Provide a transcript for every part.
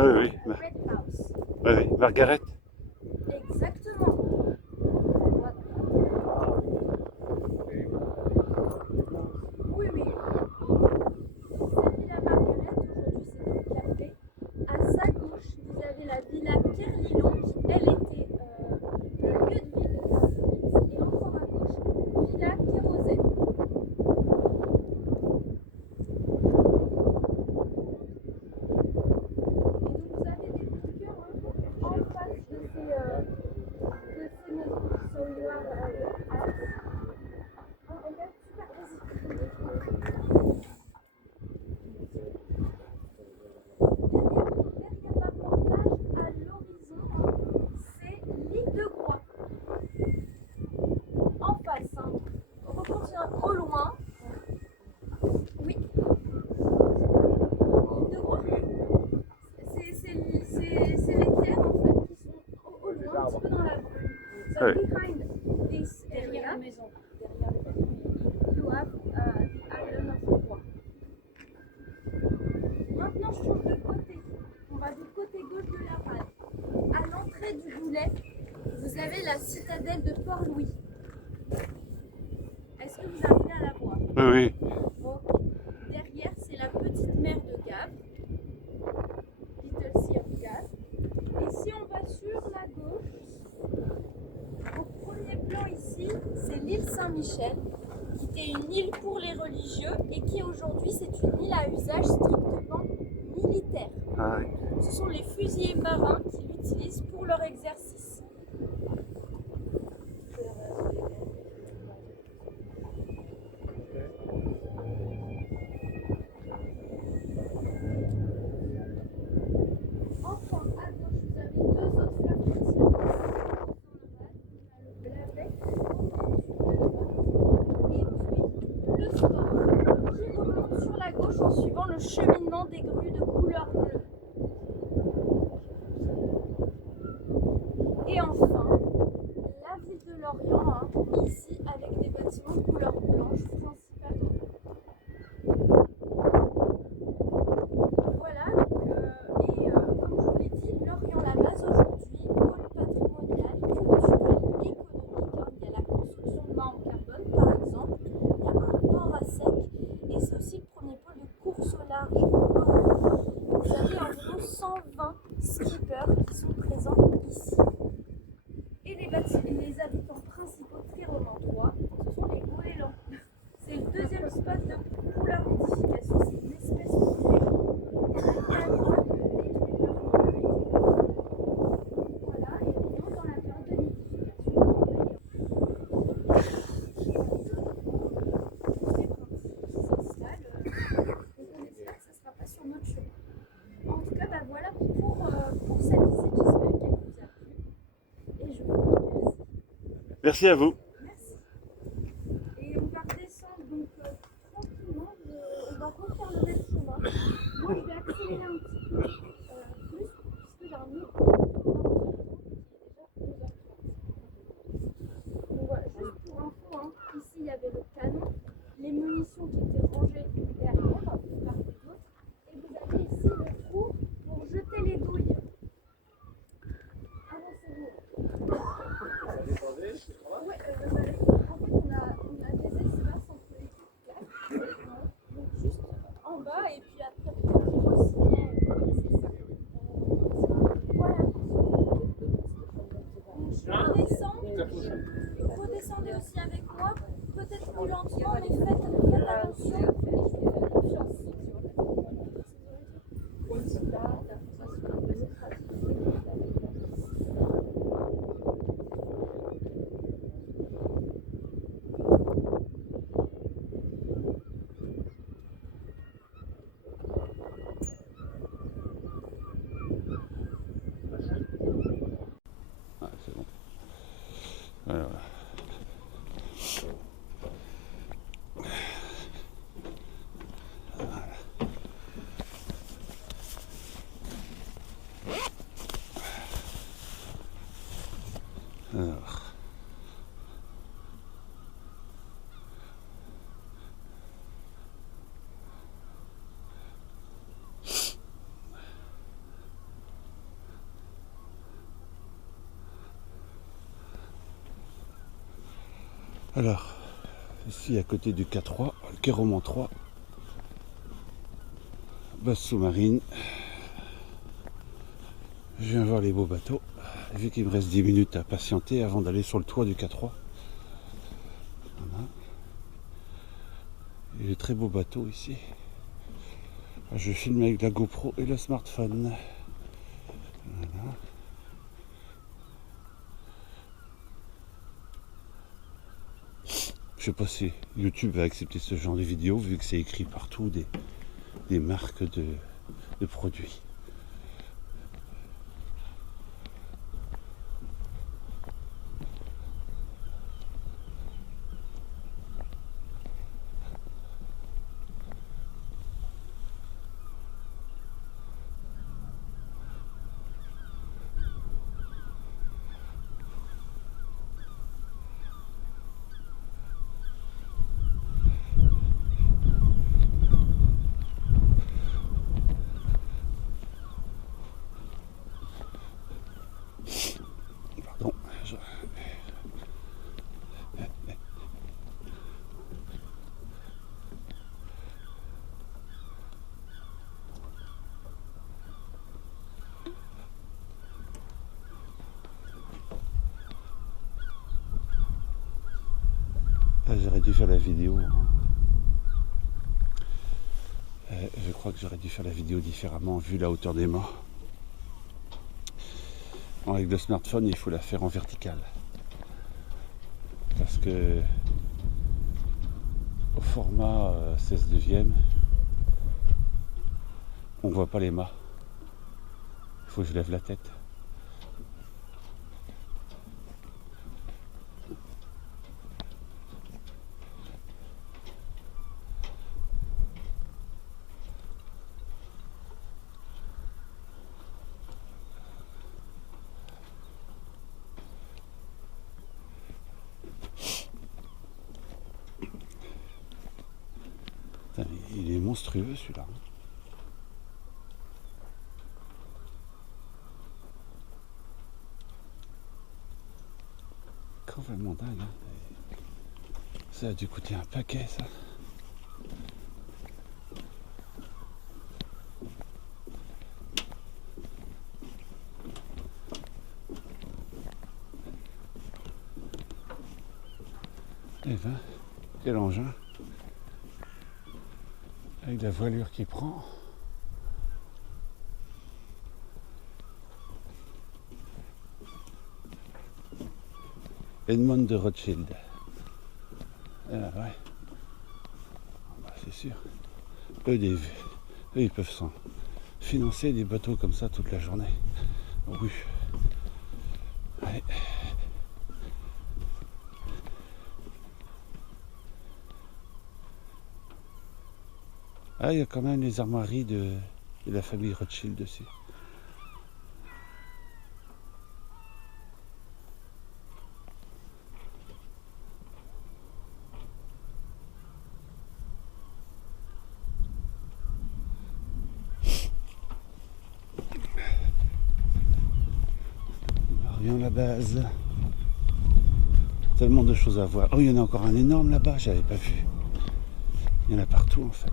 Ah oui, oui. Red House. Oui, oui. Margaret. Exactement. Voilà. Oui, oui. Donc cette villa Margaret, aujourd'hui c'est un café. À sa gauche, vous avez la villa Kerlilon, qui elle était le lieu de vie de Karl Lewis. Et encore à gauche, villa Kérosène. Et donc vous avez des bunkers en face de ces maisons. So you have a red house. Oh, regarde, super, vas-y. Derrière l'apportage, à l'horizon, c'est l'île de Groix. En face, hein. On continue au loin. Oui. L'île de Groix. C'est les terres en fait qui sont au loin, un petit peu dans la brume. So Oui. behind this area, derrière les maisons, you have the island of Groix. Maintenant, je change de côté. On va du côté gauche de la rade. À l'entrée du Goulet, vous avez la citadelle de Port-Louis. Est-ce que vous arrivez à la voir? Oui, oui. Ok. Derrière, c'est la petite mer de Gave. Little Sea of Gave. Et si on va sur la gauche, au premier plan ici, c'est l'île Saint-Michel, qui était une île pour les religieux et qui aujourd'hui c'est une île à usage strictement militaire. Ah oui. Ce sont les fusiliers marins qui l'utilisent pour leur exercice. Enfin, à gauche, vous avez deux autres fleuves côtiers. Le Blavet, et puis le Sport, qui remonte sur la gauche en suivant le cheminement des grues de couleur bleue. Et enfin, la ville de Lorient, hein, ici avec des bâtiments de couleur blanche principalement. Voilà, donc, comme je vous l'ai dit, Lorient la base aujourd'hui, pôle patrimonial, culturel, économique. Hein, il y a la construction de mâts en carbone par exemple, il y a un port à sec et c'est aussi le premier pôle de course au large européen. Vous avez environ 120 skippers qui sont présents ici. Et les habitants principaux très romantois, ce sont les goélands. C'est le deuxième spot pour leur nidification. C'est une espèce très grande. On n'a pas le droit de détruire leur nid. Voilà, et on est dans la période de nidification. Qui s'installent. Donc on espère que ça ne sera pas sur notre chemin. En tout cas, bah voilà pour cette visite. J'espère qu'elle vous a plu. Et je vous remercie. Merci à vous. Merci. Et on va redescendre donc tranquillement. On va refaire le même chemin. Moi, je vais accélérer un petit peu plus, puisque j'ai un mur à 11h30 qui est déjà 11h30. Donc voilà, juste pour info, hein, ici il y avait le canon, les munitions qui étaient rangées derrière, par d'autres, et vous avez ici le trou pour jeter les douilles. Avancez-vous. Ouais, en fait, on a des espaces entre les quatre plaques. Donc, juste en bas, et puis après, vous aussi. Voilà. Redescendez aussi avec moi, peut-être plus lentement, mais faites attention. Ah, c'est bon. Voilà. Alors, ici à côté du K3, le quai Roman 3, base sous-marine. Je viens voir les beaux bateaux. Vu qu'il me reste 10 minutes à patienter avant d'aller sur le toit du K3. Voilà. Il y a de très beaux bateaux ici. Je filme avec la GoPro et le smartphone. Voilà. Je sais pas si YouTube va accepter ce genre de vidéo vu que c'est écrit partout des marques de produits. Pardon. J'aurais dû faire la vidéo. Je crois que j'aurais dû faire la vidéo différemment vu la hauteur des mâts. Avec le smartphone, il faut la faire en verticale. Parce que au format 16 neuvième, on voit pas les mâts. Il faut que je lève la tête. Putain, il est monstrueux celui-là. Complètement dingue. Hein. Ça a dû coûter un paquet ça. Eh ben, quel engin. Avec la voilure qui prend. Edmond de Rothschild. Ah ouais. Bah, c'est sûr. Eux, ils peuvent s'en financer des bateaux comme ça toute la journée. Oui. Ouais. Ah, il y a quand même les armoiries de la famille Rothschild dessus. Marion la base. Tellement de choses à voir. Oh, il y en a encore un énorme là-bas, j'avais pas vu. Il y en a partout en fait.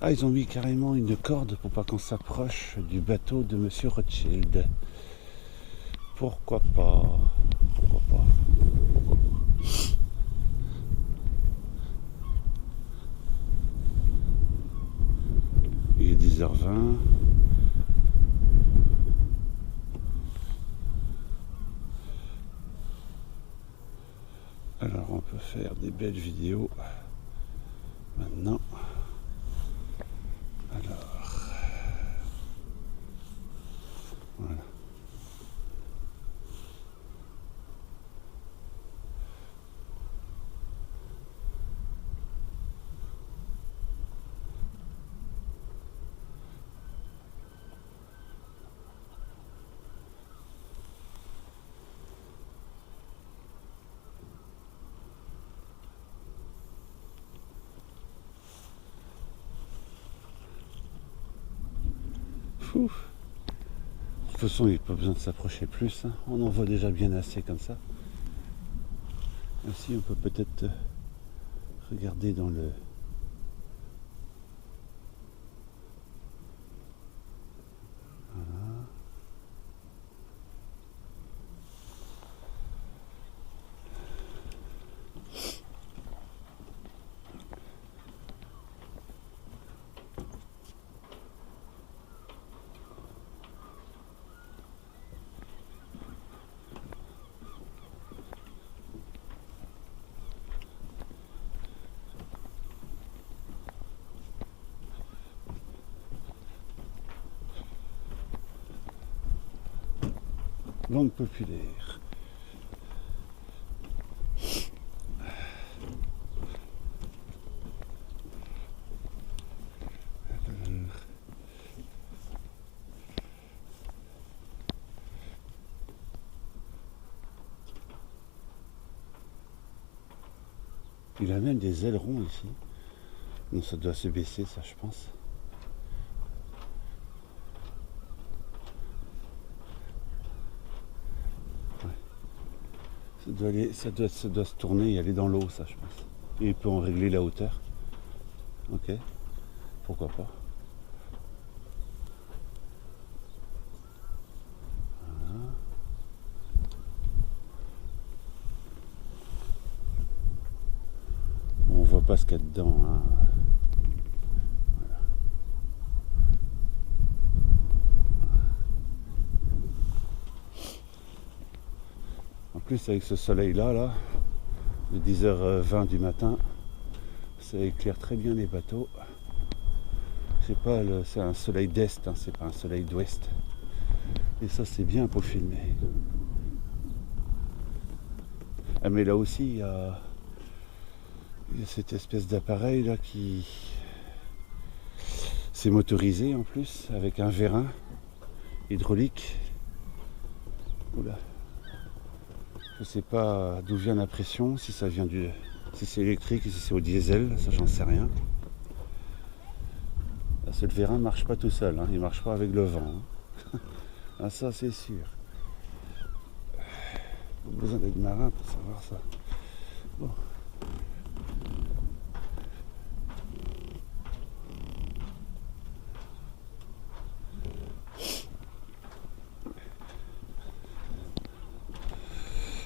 Ah, ils ont mis carrément une corde pour pas qu'on s'approche du bateau de Monsieur Rothschild. Pourquoi pas? Pourquoi pas? Pourquoi pas? Il est 10h20. Alors on peut faire des belles vidéos maintenant. Alors voilà. Ouf. toute façon, il n'y a pas besoin de s'approcher plus. Hein. On en voit déjà bien assez comme ça. Aussi, on peut peut-être regarder dans le... Voilà. Langue populaire. Il a même des ailerons ici. Donc ça doit se baisser, ça, je pense. Ça doit se tourner et aller dans l'eau, ça, je pense. Et il peut en régler la hauteur. Ok, pourquoi pas. Voilà. Bon, on voit pas ce qu'il y a dedans. Hein. Voilà. En plus, avec ce soleil-là, là, de 10h20 du matin, ça éclaire très bien les bateaux. C'est un soleil d'est, hein, c'est pas un soleil d'ouest. Et ça, c'est bien pour filmer. Ah, mais là aussi, il y a cette espèce d'appareil là qui c'est motorisé en plus avec un vérin hydraulique. Oula. Je sais pas d'où vient la pression, si ça vient si c'est électrique, si c'est au diesel, ça j'en sais rien. Là, le vérin marche pas tout seul, hein, il marche pas avec le vent. Hein. Ah, ça c'est sûr. On a besoin d'être marin pour savoir ça. Bon.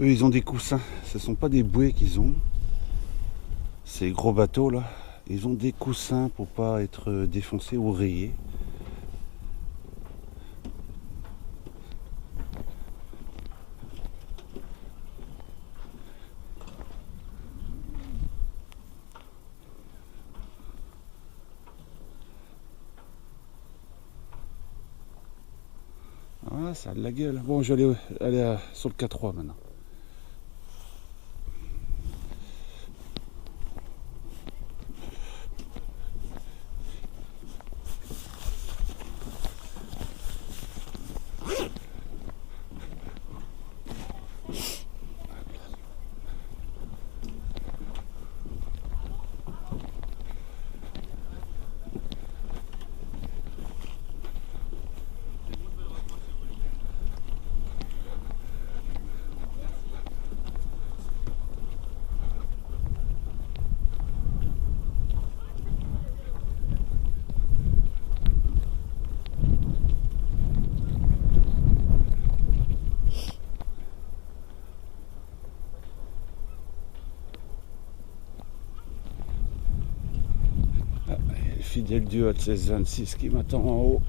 Eux, ils ont des coussins. Ce ne sont pas des bouées qu'ils ont. Ces gros bateaux là, ils ont des coussins pour pas être défoncés ou rayés. Ah, ça a de la gueule. Bon, je vais aller sur le K3 maintenant. Fidèle Dieu à 1626 qui m'attend en haut.